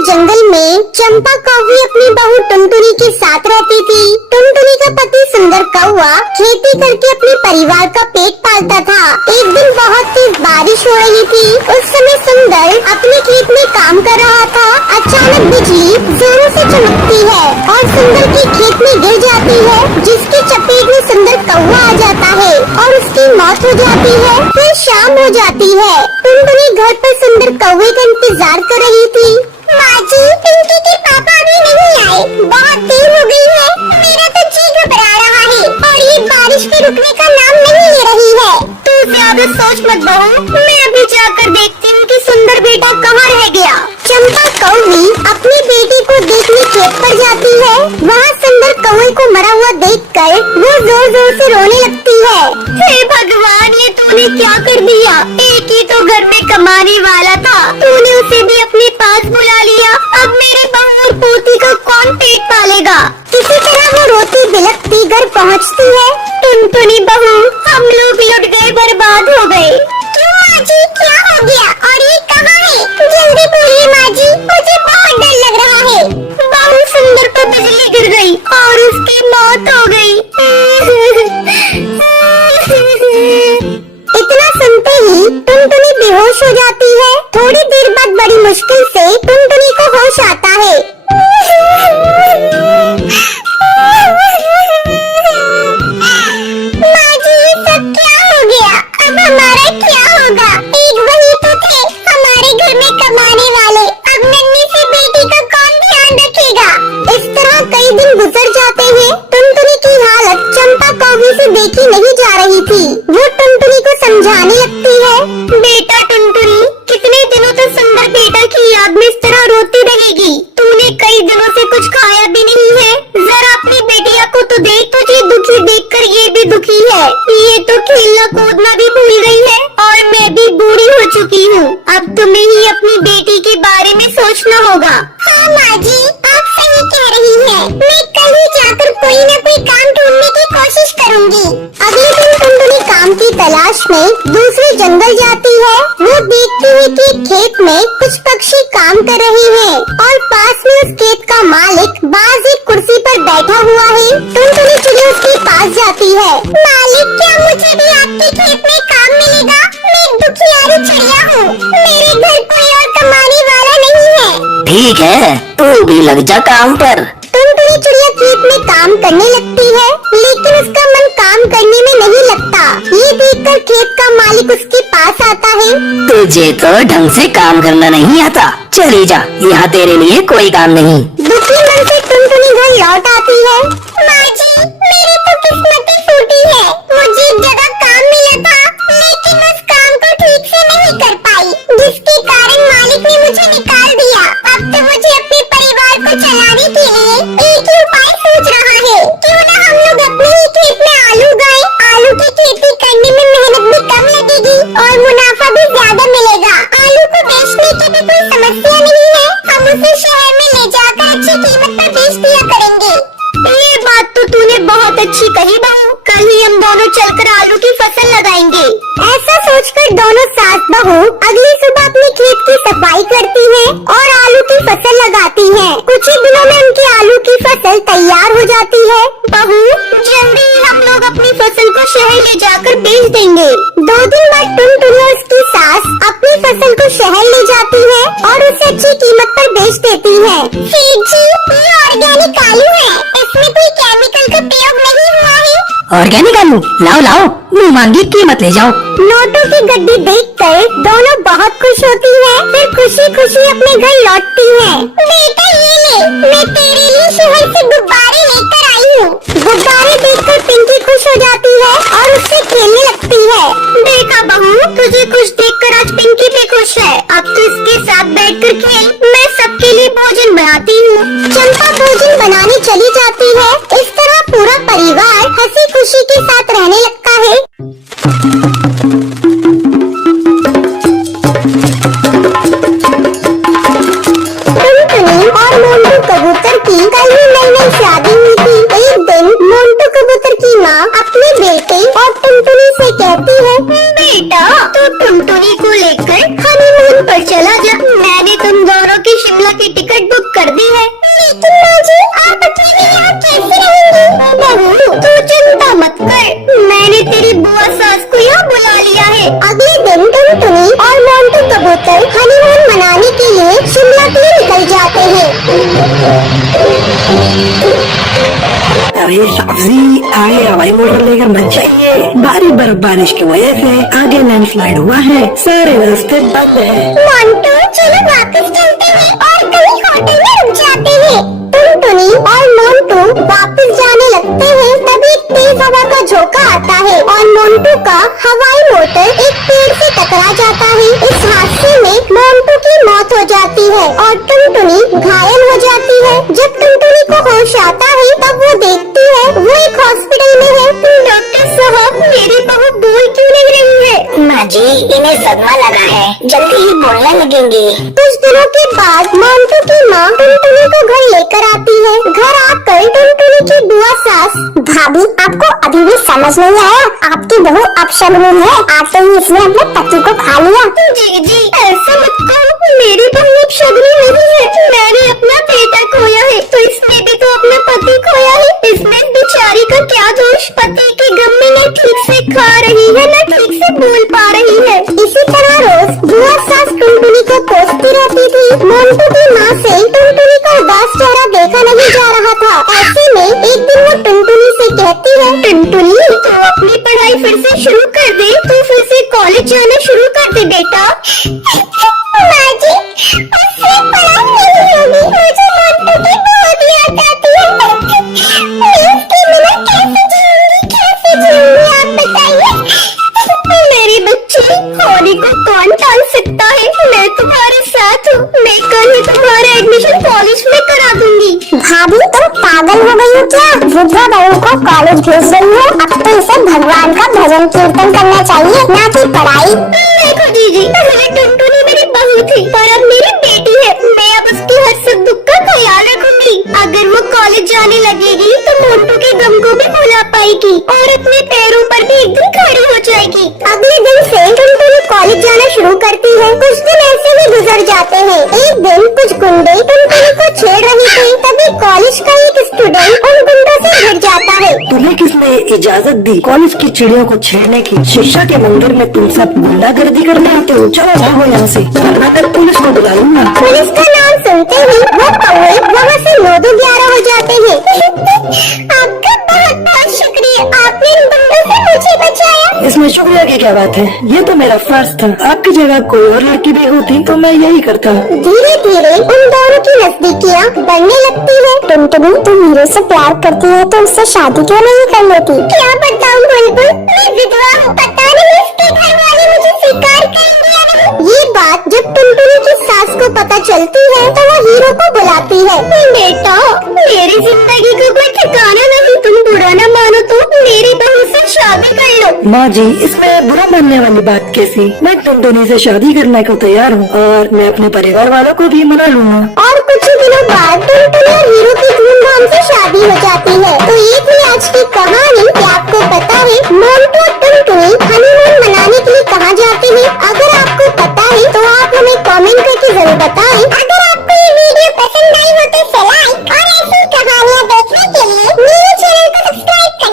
जंगल में चंपा कौवी अपनी बहू टुनटुनी के साथ रहती थी। टुनटुनी का पति सुंदर कौवा खेती करके अपने परिवार का पेट पालता था। एक दिन बहुत तेज बारिश हो रही थी। उस समय सुंदर अपने खेत में काम कर रहा था। अचानक बिजली जोरों से चमकती है और सुंदर के खेत में गिर जाती है, जिसकी चपेट में सुंदर कौवा आ जाता है और उसकी मौत हो जाती है। फिर शाम हो जाती है। टुनटुनी घर पर सुंदर कौवे का इंतजार कर रही थी। माँ जी, पिंकी के पापा अभी नहीं आए। बहुत देर हो गई है। मेरा तो जी घबरा रहा है और ये बारिश के रुकने का नाम नहीं ले रही है। तू ज्यादा सोच मत बहू, मैं अभी जाकर देखती हूँ कि सुंदर बेटा कहाँ रह गया। चंपा कौवी अपनी बेटी को देखने खेत पर जाती है। वहाँ सुंदर कौवे को मरा हुआ देखकर वो जोर जोर से रोने लगती है। हे भगवान, ये तूने क्या कर दिया? एक ही तो घर में कमाने वाला था, तूने उसे भी अपने पास बुला लिया। अब मेरे बहू और पोती का कौन पेट पालेगा? इसी तरह वो रोती बिलखती घर पहुँचती है। टुनटुनी बहू, हम लोग लुट गए, बर्बाद हो गए। क्यों माँ जी, क्या हो गया और ये कहाँ है? जल्दी बोलिए माँ जी, मुझे बहुत डर लग रहा है। बहू, सुंदर पर बिजली गिर गई और उसकी मौत हो गई। इतना सुनते ही टुनटुनी बेहोश हो जाती है। थोड़ी देर बाद बड़ी मुश्किल से टुनटुनी को होश आता है। माँ जी, ये सब क्या हो गया? अब हमारा क्या होगा? एक वही तो थे हमारे घर में कमाने वाले। अब नन्ही सी बेटी का कौन ध्यान रखेगा? इस तरह कई दिन गुजर जाते हैं। टुनटुनी की हालत चंपा कौवी से देखी नहीं जा रही थी। वो टुनटुनी को समझाने लगती है। बेटा टुनटुनी, कितने दिनों तक सुंदर बेटा की याद में इस तरह रोती रहेगी? तूने कई दिनों से कुछ खाया भी नहीं है। जरा अपनी बेटिया को तो देख, तुझे दुखी देखकर ये भी दुखी है। ये तो खेलना कूदना भी भूल गई है और मैं भी बूढ़ी हो चुकी हूँ। अब तुम्हें ही अपनी बेटी के बारे में सोचना होगा। हाँ माँ जी, आप सही कह रही हैं। मैं कल ही जाकर कोई न कोई काम ढूंढने की कोशिश करूँगी। अगले दिन टुनटुनी काम की तलाश में दूसरे जंगल जाती है। वो देखती है कि खेत में कुछ पक्षी काम कर रहे हैं और पास में उस खेत का मालिक बाज एक कुर्सी पर बैठा हुआ है। टुनटुनी चिड़िया उसके पास जाती है। मालिक, क्या मुझे भी आपके खेत में काम मिलेगा? मैं एक दुखियारी चिड़िया हूँ। मेरे घर कोई और कमाने वाला नहीं है। ठीक है, तू भी लग जा काम पर। टुनटुनी चिड़िया खेत में काम करने लगती है, लेकिन उसका मन काम करने में नहीं लगता। ये देखकर खेत का मालिक उसके पास आता है। तुझे तो ढंग से काम करना नहीं आता, चली जा, यहाँ तेरे लिए कोई काम नहीं। दुखी मन से टुनटुनी घर लौट आती है। माँ जी, मेरी तो किस्मत ही फूटी है। मुझे एक जगह काम मिला था, लेकिन उस काम को ठीक से नहीं कर पाई, जिसके कारण मालिक ने मुझे निकाल दिया। अब तो मुझे अपने परिवार को चलाने के लिए एक ही उपाय सोच रहा है। क्यों न हम लोग अपने ही खेत में आलू उगाएं? आलू की खेती करने में मेहनत भी कम लगेगी और मुनाफा भी ज्यादा मिलेगा। आलू को बेचने की भी कोई समस्या नहीं है। हम उसे शहर में ले जाकर अच्छी कीमत पर बेच दिया करेंगे। ये बात तो तूने बहुत अच्छी कही बहू। कल ही हम दोनों चलकर आलू की फसल लगाएंगे। ऐसा सोचकर दोनों सास बहू अगली सुबह अपने खेत की सफाई करती हैं और आलू की फसल लगाती हैं। कुछ ही दिनों में उनकी आलू की फसल तैयार हो जाती है। बहू, जल्दी हम लोग अपनी फसल को शहर ले जाकर बेच देंगे। 2 दिन बाद टुनटुनी और उसकी सास अपनी फसल को शहर ले जाती है और उसे अच्छी कीमत पर बेच देती है। सेठ जी, ये ऑर्गेनिक आलू है, इसमें कोई केमिकल का प्रयोग नहीं हुआ है। ऑर्गेनिक आलू लाओ लाओ, मुँह मांगी कीमत ले जाओ। नोटों की गड्डी देखकर दोनों बहुत खुश होती हैं। फिर खुशी खुशी अपने घर लौटती हैं। बेटा ये ले, मैं तेरे लिए शहर से गुब्बारे लेकर आई हूँ। गुब्बारे देखकर पिंकी खुश हो जाती है और उससे खेलने लगती है। देखा बहू, तुझे खुश देखकर आज पिंकी भी खुश है। अब तो इसके साथ बैठकर खेल। मैं सबके लिए भोजन बनाती हूँ। चंपा भोजन बनाने चली जाती है। इस तरह पूरा परिवार हंसी खुशी के साथ रहने लगता है। टुनटुनी और मोंटू कबूतर की कल ही नई शादी हुई थी। एक दिन मोंटू कबूतर की माँ अपने बेटे और टुनटुनी से कहती है, बेटा तू टुनटुनी को लेकर हनीमून पर चला जा। मैंने तुम दोनों की शिमला शिमला की टिकट बुक कर दी है। लेकिन माँ जी, आप अकेले यहाँ कैसे रहेंगी? बहू, तू चिंता मत कर, मैंने तेरी बुआ सास को यहाँ बुला लिया है। अगले दिन टुनटुनी और मोंटू कबूतर हनीमून मनाने के लिए शिमला के लिए निकल जाते हैं। अरे सब्जी, आगे हवाई मोटर लेकर मत जाइए। भारी बर्फबारिश की वजह से आगे लैंडस्लाइड हुआ है, सारे रास्ते बंद है। मोंटू, चलो वापस चलते हैं और कहीं होटल में रुक जाते हैं। टुनटुनी और मोंटू वापस जाने लगते हैं, तभी एक तेज हवा का झोंका आता है और मोंटू का हवाई मोटर एक पेड़ से टकरा जाता है। इस हादसे में मोंटू की मौत हो जाती है और टुनटुनी घायल हो जाती है। जब टुनटुनी को होश आता है तब वो देखती है वो एक हॉस्पिटल में है। डॉक्टर साहब, मेरी बहू बोल क्यों नहीं रही है? माँ जी, इन्हें सदमा लगा है, जल्दी ही बोलने लगेंगे। कुछ दिनों के बाद मोंटू की माँ टुनटुनी को घर लेकर आती है। घर आकर टुनटुनी की बुआ सास, भाभी आपको अभी भी समझ नहीं आया? आपकी बहू अपशगुनी है, आते ही इसने अपने पति को खा लिया। जी, ऐसा मत कहो, मेरी बहू अपशगुनी नहीं है। मैंने अपना बेटा खोया है, तो इसने भी तो अपना पति खोया है। इसमें बेचारी का क्या दोष? पति के गम में न ठीक से खा रही है, न ठीक से बोल पा रही है। इसी तरह रोज बुआ सास टुनटुनी को कोसती रहती थी। मोंटू की माँ से टुनटुनी का उदास चेहरा देखा नहीं जा रहा था। ऐसे में एक दिन वो टुनटुनी से कहती है, टुनटुनी, तू अपनी पढ़ाई फिर से शुरू कर दे, तू फिर से कॉलेज जाना शुरू कर दे बेटा। माँ जी, उससे पढ़ाई नहीं होगी, मुझे मोंटू की बहुत याद आती है। मैं उसके बिना कैसे जीऊंगी, आप बताइए। मेरी बच्ची, होली को कौन टाल सकता है? मैं तुम्हारे साथ हूँ, मैं कल ही तुम्हारा एडमिशन कॉलेज में करा दूंगी। भाभी, तुम पागल हो गई हो क्या? वृद्धा बहू को कॉलेज भेज रही हो? अब तो इसे भगवान का भजन कीर्तन करना चाहिए, ना कि पढ़ाई। देखो जीजी, पहले टुनटुनी मेरी बहू थी, पर अब मेरी बेटी है। मैं अब उसकी हर सुख दुख का ख्याल रखूंगी। अगर वो कॉलेज जाने लगेगी तो मोंटू के गम को भी भुला पाएगी और अपने पैरों पर भी एक दिन खड़ी हो जाएगी। अगले दिन से टुनटुनी कॉलेज जाना शुरू करती है। कुछ दिन ऐसे ही गुजर जाते हैं। एक दिन कुछ गुंडे टुनटुनी को छेड़ रहे थे, तभी कॉलेज का एक स्टूडेंट उन गुंडों से भिड़ जाता है। तुम्हें किसने इजाजत दी कॉलेज की चिड़ियों को छेड़ने की? शिक्षा के मंदिर में तुम सब गुंडागर्दी करने आते हो? चलो भागो यहाँ से, वरना मैं पुलिस को बुला लूंगा। पुलिस का नाम सुनते ही वो कौवे वहाँ से 9-11 हो जाते हैं। आपका बहुत बहुत शुक्रिया, आपने इन गुंडों से मुझे बचाया। इसमें शुक्रिया की क्या बात है? ये तो मेरा फर्ज था। आपकी जगह कोई और लड़की भी होती तो मैं यही करता। धीरे धीरे उन दोनों की नजदीकियाँ बढ़ने लगती है। टुनटुनी, तुम हीरो से प्यार करती है तो उससे शादी क्यों नहीं कर लेती? क्या बताऊँ बुलबुल, मैं विधवा हूँ, पता नहीं उसके घर वाले मुझे स्वीकार करेंगे या नहीं। ये बात जब टुनटुनी की सास को पता चलती है तो वो हीरो को बुलाती है। बेटा, मेरी जिंदगी को कोई ठिकाना नहीं, तुम बुरा न मानो तो मेरी बहू से शादी कर लो। माँ जी, इसमें बुरा मानने वाली बात कैसी? मैं टुनटुनी से शादी करने को तैयार हूँ और मैं अपने परिवार वालों को भी मना लूंगा। और कुछ ही दिनों बाद टुनटुनी और हीरो की धूमधाम से शादी हो जाती है। तो ये थी आज की कहानी। क्या आपको पता है मोंटू और टुनटुनी हनीमून मनाने के लिए कहाँ जाते हैं? अगर आपको पता है तो आप हमें कमेंट करके जरूर बताएं।